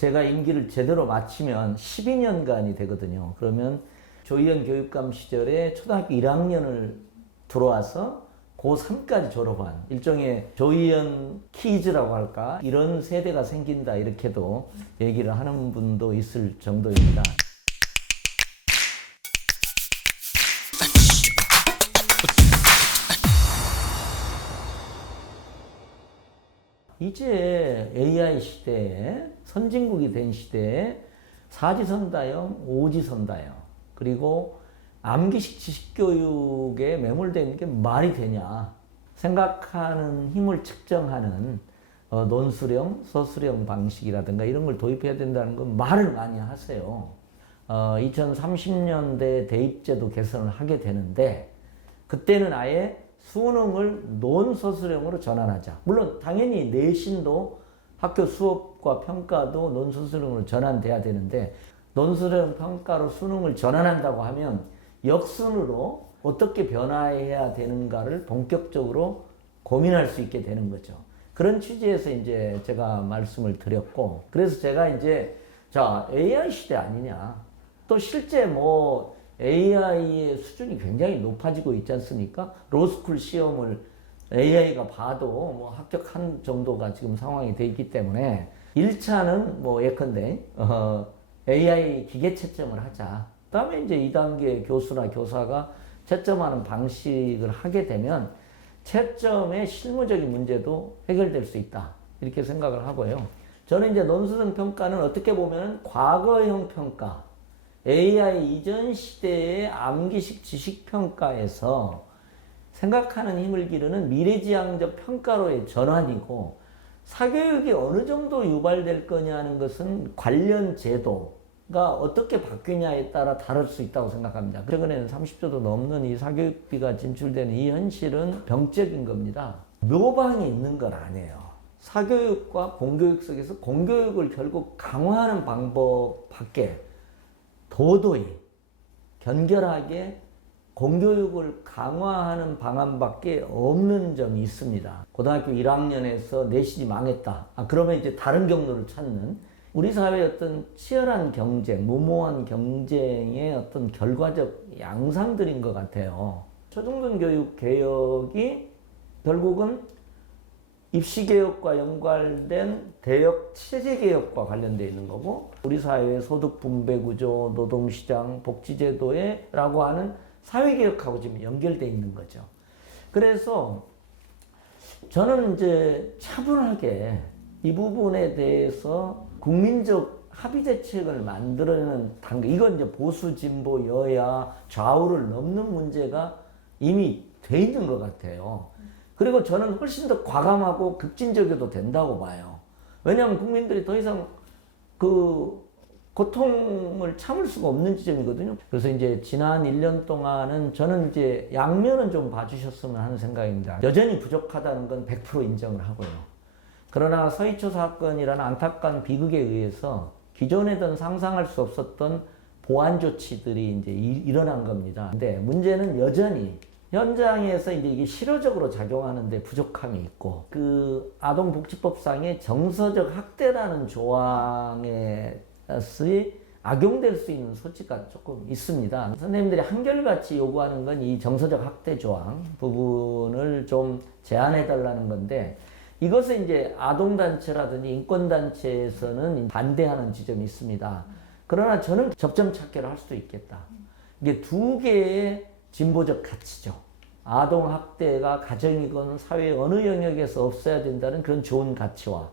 제가 임기를 제대로 마치면 12년간이 되거든요. 그러면 조희연 교육감 시절에 초등학교 1학년을 들어와서 고3까지 졸업한 일종의 조희연 키즈라고 할까? 이런 세대가 생긴다 이렇게도 얘기를 하는 분도 있을 정도입니다. 이제 AI 시대에 선진국이 된 시대에 사지선다형, 오지선다형 그리고 암기식 지식교육에 매몰되어 있는 게 말이 되냐. 생각하는 힘을 측정하는 논술형, 서술형 방식이라든가 이런 걸 도입해야 된다는 건 말을 많이 하세요. 2030년대 대입제도 개선을 하게 되는데 그때는 아예 수능을 논서술형으로 전환하자. 물론 당연히 내신도 학교 수업과 평가도 논서술형으로 전환돼야 되는데 논술형 평가로 수능을 전환한다고 하면 역순으로 어떻게 변화해야 되는가를 본격적으로 고민할 수 있게 되는 거죠. 그런 취지에서 이제 제가 말씀을 드렸고, 그래서 제가 이제 자, AI 시대 아니냐. 또 실제 뭐 AI의 수준이 굉장히 높아지고 있지 않습니까? 로스쿨 시험을 AI가 봐도 뭐 합격한 정도가 지금 상황이 돼 있기 때문에 1차는 뭐 예컨대 AI 기계 채점을 하자. 그 다음에 이제 2단계 교수나 교사가 채점하는 방식을 하게 되면 채점의 실무적인 문제도 해결될 수 있다. 이렇게 생각을 하고요. 저는 이제 논술형 평가는 어떻게 보면 과거형 평가, AI 이전 시대의 암기식 지식평가에서 생각하는 힘을 기르는 미래지향적 평가로의 전환이고, 사교육이 어느 정도 유발될 거냐는 것은 관련 제도가 어떻게 바뀌냐에 따라 다를 수 있다고 생각합니다. 최근에는 30조도 넘는 이 사교육비가 진출되는 이 현실은 병적인 겁니다. 묘방이 있는 건 아니에요. 사교육과 공교육 속에서 공교육을 결국 강화하는 방법밖에 도도히 견결하게 공교육을 강화하는 방안밖에 없는 점이 있습니다. 고등학교 1학년에서 내신이 망했다. 그러면 이제 다른 경로를 찾는 우리 사회의 어떤 치열한 경쟁, 무모한 경쟁의 어떤 결과적 양상들인 것 같아요. 초중등 교육 개혁이 결국은 입시개혁과 연관된 대역 체제개혁과 관련되어 있는 거고, 우리 사회의 소득분배구조, 노동시장, 복지제도라고 하는 사회개혁하고 지금 연결되어 있는 거죠. 그래서 저는 이제 차분하게 이 부분에 대해서 국민적 합의 대책을 만들어내는 단계, 이건 이제 보수, 진보, 여야, 좌우를 넘는 문제가 이미 돼 있는 것 같아요. 그리고 저는 훨씬 더 과감하고 급진적이어도 된다고 봐요. 왜냐하면 국민들이 더 이상 그 고통을 참을 수가 없는 지점이거든요. 그래서 이제 지난 1년 동안은 저는 이제 양면은 좀 봐주셨으면 하는 생각입니다. 여전히 부족하다는 건 100% 인정을 하고요. 그러나 서희초 사건이라는 안타까운 비극에 의해서 기존에는 상상할 수 없었던 보완 조치들이 이제 일어난 겁니다. 근데 문제는 여전히 현장에서 이제 이게 실효적으로 작용하는데 부족함이 있고, 그 아동복지법상의 정서적 학대라는 조항에 악용될 수 있는 소지가 조금 있습니다. 선생님들이 한결같이 요구하는 건 이 정서적 학대 조항 부분을 좀 제한해 달라는 건데, 이것을 이제 아동단체라든지 인권단체에서는 반대하는 지점이 있습니다. 그러나 저는 접점 찾기를 할 수도 있겠다. 이게 두 개의 진보적 가치죠. 아동학대가 가정이건 사회 어느 영역에서 없어야 된다는 그런 좋은 가치와,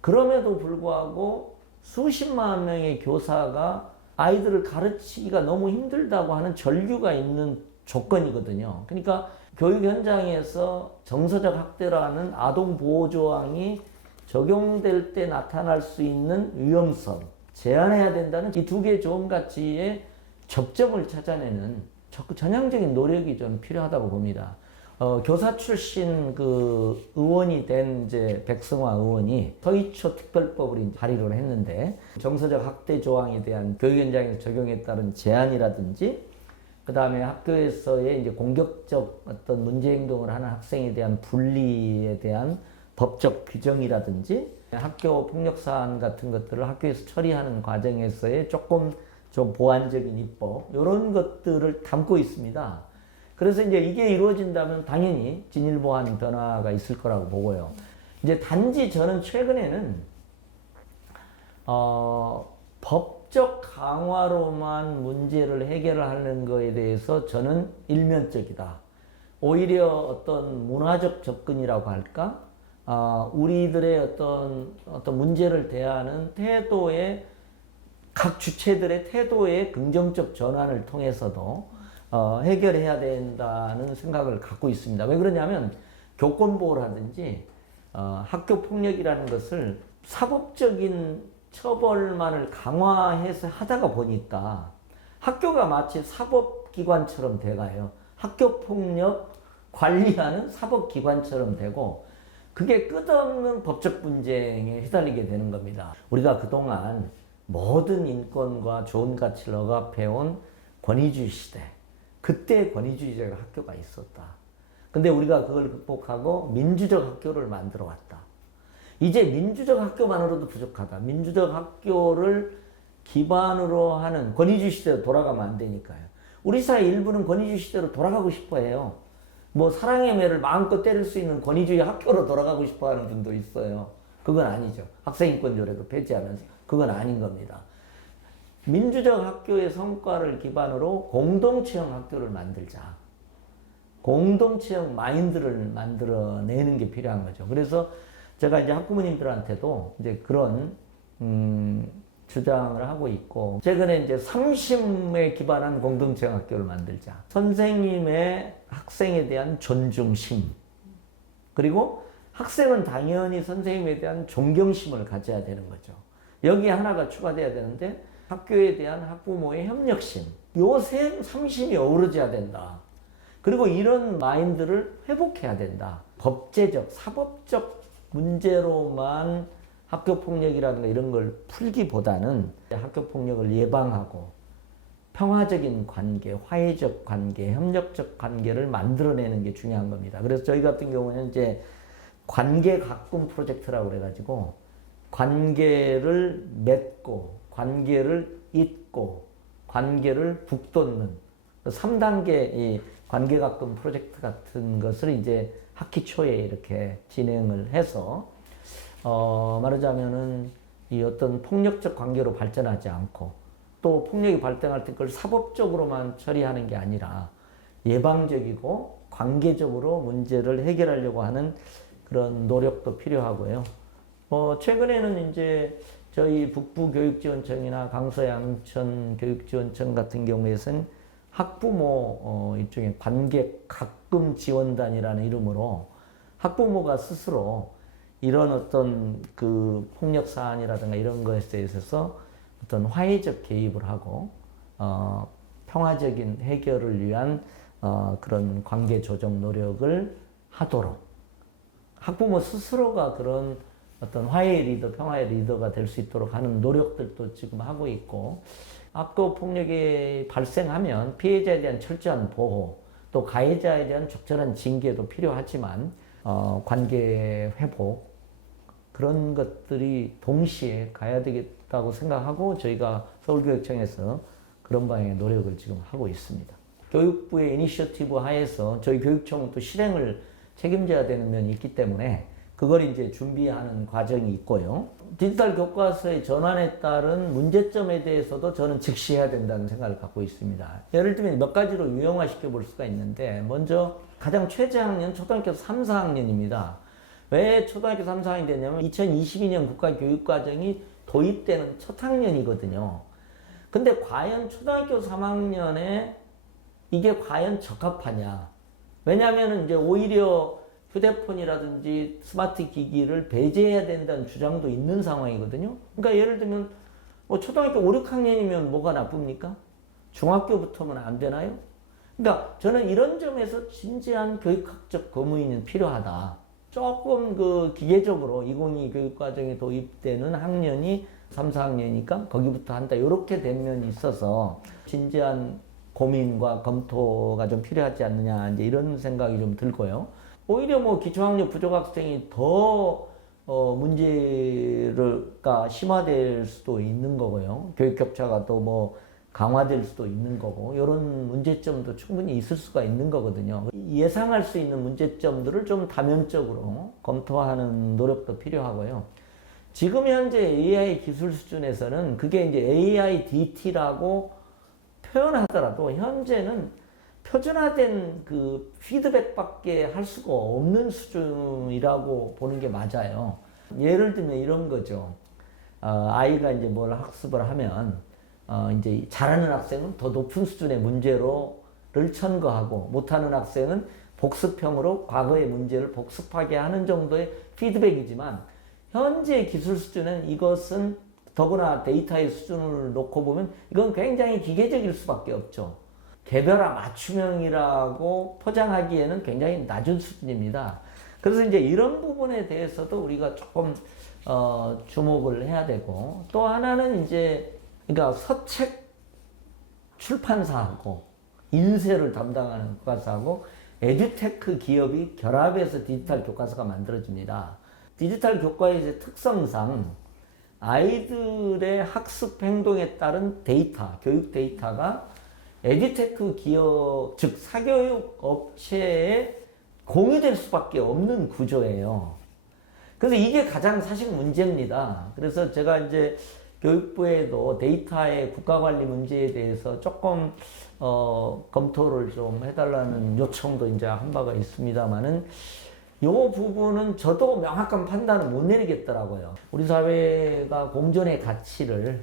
그럼에도 불구하고 수십만 명의 교사가 아이들을 가르치기가 너무 힘들다고 하는 전류가 있는 조건이거든요. 그러니까 교육 현장에서 정서적 학대라는 아동보호조항이 적용될 때 나타날 수 있는 위험성, 제한해야 된다는 이 두 개의 좋은 가치의 접점을 찾아내는 전향적인 노력이 좀 필요하다고 봅니다. 교사 출신 그 의원이 된 이제 백성화 의원이 서희초 특별법을 이제 발의를 했는데, 정서적 학대 조항에 대한 교육 현장에서 적용에 따른 제한이라든지, 그 다음에 학교에서의 이제 공격적 어떤 문제 행동을 하는 학생에 대한 분리에 대한 법적 규정이라든지 학교 폭력 사안 같은 것들을 학교에서 처리하는 과정에서의 조금 좀 보완적인 입법 이런 것들을 담고 있습니다. 그래서 이제 이게 이루어진다면 당연히 진일보한 변화가 있을 거라고 보고요. 이제 단지 저는 최근에는 법적 강화로만 문제를 해결하는 거에 대해서 저는 일면적이다. 오히려 어떤 문화적 접근이라고 할까? 우리들의 어떤 문제를 대하는 태도의 각 주체들의 태도의 긍정적 전환을 통해서도 해결해야 된다는 생각을 갖고 있습니다. 왜 그러냐면 교권보호라든지 학교 폭력이라는 것을 사법적인 처벌만을 강화해서 하다가 보니까 학교가 마치 사법기관처럼 돼가요. 학교 폭력 관리하는 사법기관처럼 되고 그게 끝없는 법적 분쟁에 휘달리게 되는 겁니다. 우리가 그동안 모든 인권과 좋은 가치를 억압해온 권위주의 시대, 그때 권위주의적 학교가 있었다. 근데 우리가 그걸 극복하고 민주적 학교를 만들어 왔다. 이제 민주적 학교만으로도 부족하다. 민주적 학교를 기반으로 하는 권위주의 시대로 돌아가면 안 되니까요. 우리 사회 일부는 권위주의 시대로 돌아가고 싶어 해요. 뭐 사랑의 매를 마음껏 때릴 수 있는 권위주의 학교로 돌아가고 싶어 하는 분도 있어요. 그건 아니죠. 학생인권조례도 폐지하면서 그건 아닌 겁니다. 민주적 학교의 성과를 기반으로 공동체형 학교를 만들자. 공동체형 마인드를 만들어내는 게 필요한 거죠. 그래서 제가 이제 학부모님들한테도 이제 그런 주장을 하고 있고, 최근에 이제 삼심에 기반한 공동체형 학교를 만들자. 선생님의 학생에 대한 존중심, 그리고 학생은 당연히 선생님에 대한 존경심을 가져야 되는 거죠. 여기에 하나가 추가돼야 되는데 학교에 대한 학부모의 협력심, 요 삼심이 어우러져야 된다. 그리고 이런 마인드를 회복해야 된다. 법제적, 사법적 문제로만 학교폭력이라든가 이런 걸 풀기보다는 학교폭력을 예방하고 평화적인 관계, 화해적 관계, 협력적 관계를 만들어내는 게 중요한 겁니다. 그래서 저희 같은 경우는 이제 관계 가꾼 프로젝트라고 그래가지고 관계를 맺고, 관계를 잇고, 관계를 북돋는 3단계 이 관계 가꾼 프로젝트 같은 것을 이제 학기 초에 이렇게 진행을 해서 말하자면은 이 어떤 폭력적 관계로 발전하지 않고 또 폭력이 발생할 때 그걸 사법적으로만 처리하는 게 아니라 예방적이고 관계적으로 문제를 해결하려고 하는 그런 노력도 필요하고요. 최근에는 이제 저희 북부교육지원청이나 강서 양천 교육지원청 같은 경우에는 학부모 일종의 관계 가끔 지원단이라는 이름으로 학부모가 스스로 이런 어떤 그 폭력 사안이라든가 이런 것에 있어서 어떤 화해적 개입을 하고 평화적인 해결을 위한 그런 관계 조정 노력을 하도록 학부모 스스로가 그런 어떤 화해의 리더, 평화의 리더가 될 수 있도록 하는 노력들도 지금 하고 있고, 학교 폭력이 발생하면 피해자에 대한 철저한 보호, 또 가해자에 대한 적절한 징계도 필요하지만 관계 회복 그런 것들이 동시에 가야 되겠다고 생각하고 저희가 서울교육청에서 그런 방향의 노력을 지금 하고 있습니다. 교육부의 이니셔티브 하에서 저희 교육청은 또 실행을 책임져야 되는 면이 있기 때문에 그걸 이제 준비하는 과정이 있고요. 디지털 교과서의 전환에 따른 문제점에 대해서도 저는 직시해야 된다는 생각을 갖고 있습니다. 예를 들면 몇 가지로 유형화시켜 볼 수가 있는데, 먼저 가장 최저학년 초등학교 3, 4학년입니다. 왜 초등학교 3, 4학년이 되냐면 2022년 국가교육과정이 도입되는 첫 학년이거든요. 근데 과연 초등학교 3학년에 이게 과연 적합하냐? 왜냐하면 이제 오히려 휴대폰이라든지 스마트 기기를 배제해야 된다는 주장도 있는 상황이거든요. 그러니까 예를 들면 초등학교 5, 6학년이면 뭐가 나쁩니까? 중학교부터면 안 되나요? 그러니까 저는 이런 점에서 진지한 교육학적 거무이는 필요하다. 조금 그 기계적으로 2022 교육과정에 도입되는 학년이 3, 4학년이니까 거기부터 한다. 이렇게 된 면이 있어서 진지한 고민과 검토가 좀 필요하지 않느냐, 이제 이런 생각이 좀 들고요. 오히려 뭐 기초학력 부족 학생이 더 문제가 심화될 수도 있는 거고요. 교육 격차가 또 뭐 강화될 수도 있는 거고, 이런 문제점도 충분히 있을 수가 있는 거거든요. 예상할 수 있는 문제점들을 좀 다면적으로 검토하는 노력도 필요하고요. 지금 현재 AI 기술 수준에서는 그게 이제 AI DT라고 표현하더라도 현재는 표준화된 그 피드백밖에 할 수가 없는 수준이라고 보는 게 맞아요. 예를 들면 이런 거죠. 아이가 이제 뭘 학습을 하면 이제 잘하는 학생은 더 높은 수준의 문제를 첨가하고 못하는 학생은 복습형으로 과거의 문제를 복습하게 하는 정도의 피드백이지만 현재 기술 수준은 이것은 더구나 데이터의 수준을 놓고 보면 이건 굉장히 기계적일 수밖에 없죠. 개별화 맞춤형이라고 포장하기에는 굉장히 낮은 수준입니다. 그래서 이제 이런 부분에 대해서도 우리가 조금 주목을 해야 되고, 또 하나는 이제 그러니까 서책 출판사하고 인쇄를 담당하는 교과서하고 에듀테크 기업이 결합해서 디지털 교과서가 만들어집니다. 디지털 교과의 특성상 아이들의 학습 행동에 따른 데이터, 교육 데이터가 에듀테크 기업, 즉 사교육 업체에 공유될 수밖에 없는 구조예요. 그래서 이게 가장 사실 문제입니다. 그래서 제가 이제 교육부에도 데이터의 국가관리 문제에 대해서 조금 검토를 좀 해달라는 요청도 이제 한 바가 있습니다만은 요 부분은 저도 명확한 판단을 못 내리겠더라고요. 우리 사회가 공존의 가치를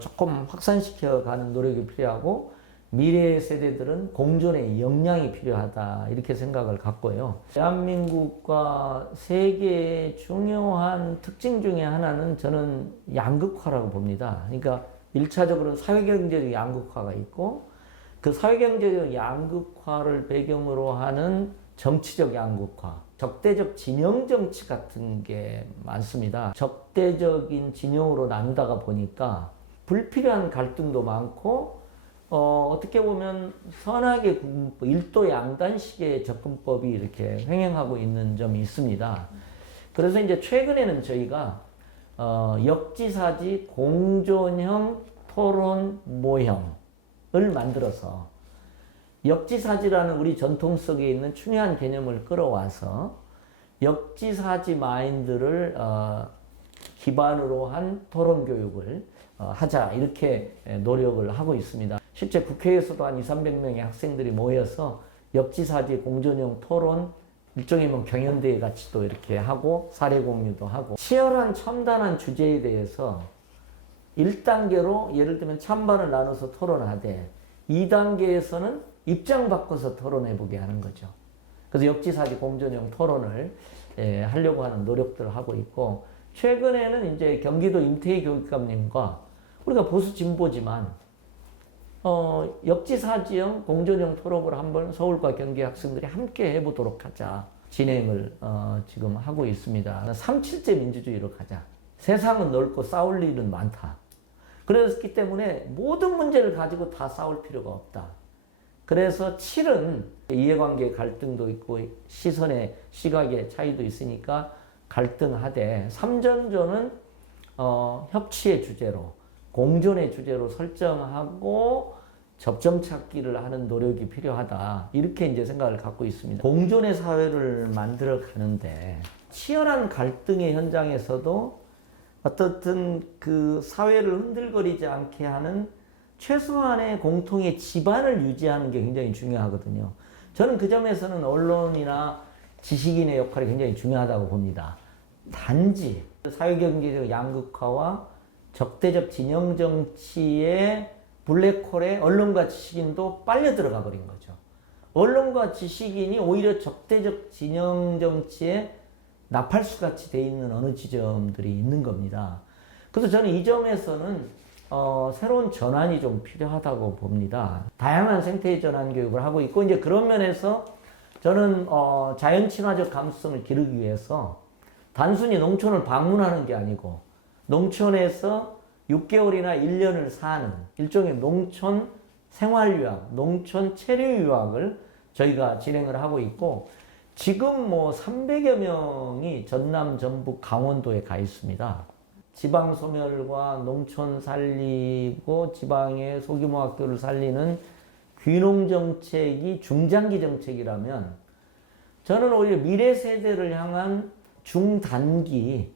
조금 확산시켜 가는 노력이 필요하고 미래 세대들은 공존의 역량이 필요하다 이렇게 생각을 갖고요. 대한민국과 세계의 중요한 특징 중에 하나는 저는 양극화라고 봅니다. 그러니까 1차적으로 사회경제적 양극화가 있고 그 사회경제적 양극화를 배경으로 하는 정치적 양극화, 적대적 진영 정치 같은 게 많습니다. 적대적인 진영으로 나누다가 보니까 불필요한 갈등도 많고 어떻게 보면 선악의 일도 양단식의 접근법이 이렇게 횡행하고 있는 점이 있습니다. 그래서 이제 최근에는 저희가 역지사지 공존형 토론 모형을 만들어서 역지사지라는 우리 전통 속에 있는 중요한 개념을 끌어와서 역지사지 마인드를 기반으로 한 토론 교육을 하자 이렇게 노력을 하고 있습니다. 실제 국회에서도 한 200~300명의 학생들이 모여서 역지사지 공존형 토론 일종의 뭐 경연대회 같이 또 이렇게 하고 사례 공유도 하고 치열한 첨단한 주제에 대해서 1단계로 예를 들면 찬반을 나눠서 토론하되 2단계에서는 입장 바꿔서 토론해보게 하는 거죠. 그래서 역지사지 공존형 토론을 하려고 하는 노력들을 하고 있고 최근에는 이제 경기도 임태희 교육감님과 우리가 보수 진보지만 역지사지형 공존형 토론을 한번 서울과 경기 학생들이 함께 해보도록 하자 진행을 지금 하고 있습니다. 3·7제 민주주의로 가자. 세상은 넓고 싸울 일은 많다. 그렇기 때문에 모든 문제를 가지고 다 싸울 필요가 없다. 그래서 7은 이해관계 갈등도 있고 시선의 시각의 차이도 있으니까 갈등하되 3전조는 협치의 주제로 공존의 주제로 설정하고 접점 찾기를 하는 노력이 필요하다. 이렇게 이제 생각을 갖고 있습니다. 공존의 사회를 만들어 가는데 치열한 갈등의 현장에서도 어떻든 그 사회를 흔들거리지 않게 하는 최소한의 공통의 기반을 유지하는 게 굉장히 중요하거든요. 저는 그 점에서는 언론이나 지식인의 역할이 굉장히 중요하다고 봅니다. 단지 사회경제적 양극화와 적대적 진영 정치의 블랙홀에 언론과 지식인도 빨려 들어가 버린 거죠. 언론과 지식인이 오히려 적대적 진영 정치에 나팔수 같이 돼 있는 어느 지점들이 있는 겁니다. 그래서 저는 이 점에서는 새로운 전환이 좀 필요하다고 봅니다. 다양한 생태의 전환 교육을 하고 있고 이제 그런 면에서 저는 자연 친화적 감수성을 기르기 위해서 단순히 농촌을 방문하는 게 아니고 농촌에서 6개월이나 1년을 사는 일종의 농촌 생활유학, 농촌 체류유학을 저희가 진행을 하고 있고 지금 뭐 300여 명이 전남, 전북, 강원도에 가 있습니다. 지방 소멸과 농촌 살리고 지방의 소규모 학교를 살리는 귀농 정책이 중장기 정책이라면 저는 오히려 미래 세대를 향한 중단기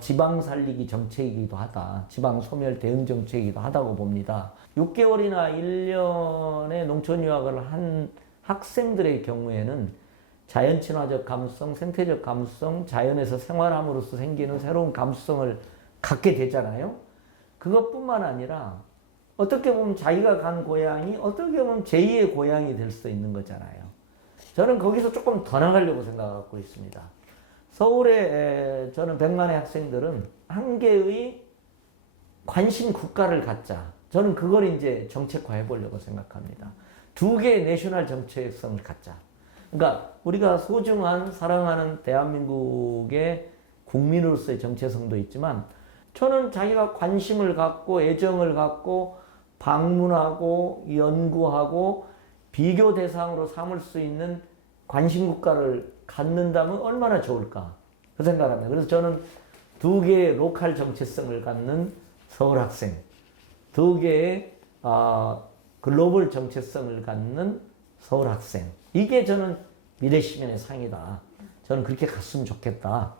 지방 살리기 정책이기도 하다. 지방 소멸 대응 정책이기도 하다고 봅니다. 6개월이나 1년의 농촌 유학을 한 학생들의 경우에는 자연 친화적 감수성, 생태적 감수성, 자연에서 생활함으로써 생기는 새로운 감수성을 갖게 되잖아요. 그것뿐만 아니라 어떻게 보면 자기가 간 고향이 어떻게 보면 제2의 고향이 될 수 있는 거잖아요. 저는 거기서 조금 더 나가려고 생각하고 있습니다. 서울에 저는 100만의 학생들은 한 개의 관심 국가를 갖자. 저는 그걸 이제 정책화해 보려고 생각합니다. 2개의 내셔널 정체성을 갖자. 그러니까 우리가 소중한 사랑하는 대한민국의 국민으로서의 정체성도 있지만 저는 자기가 관심을 갖고 애정을 갖고 방문하고 연구하고 비교 대상으로 삼을 수 있는 관심 국가를 갖는다면 얼마나 좋을까 그 생각을 합니다. 그래서 저는 2개의 로컬 정체성을 갖는 서울 학생, 2개의 글로벌 정체성을 갖는 서울 학생, 이게 저는 미래 시민의 상이다. 저는 그렇게 갔으면 좋겠다.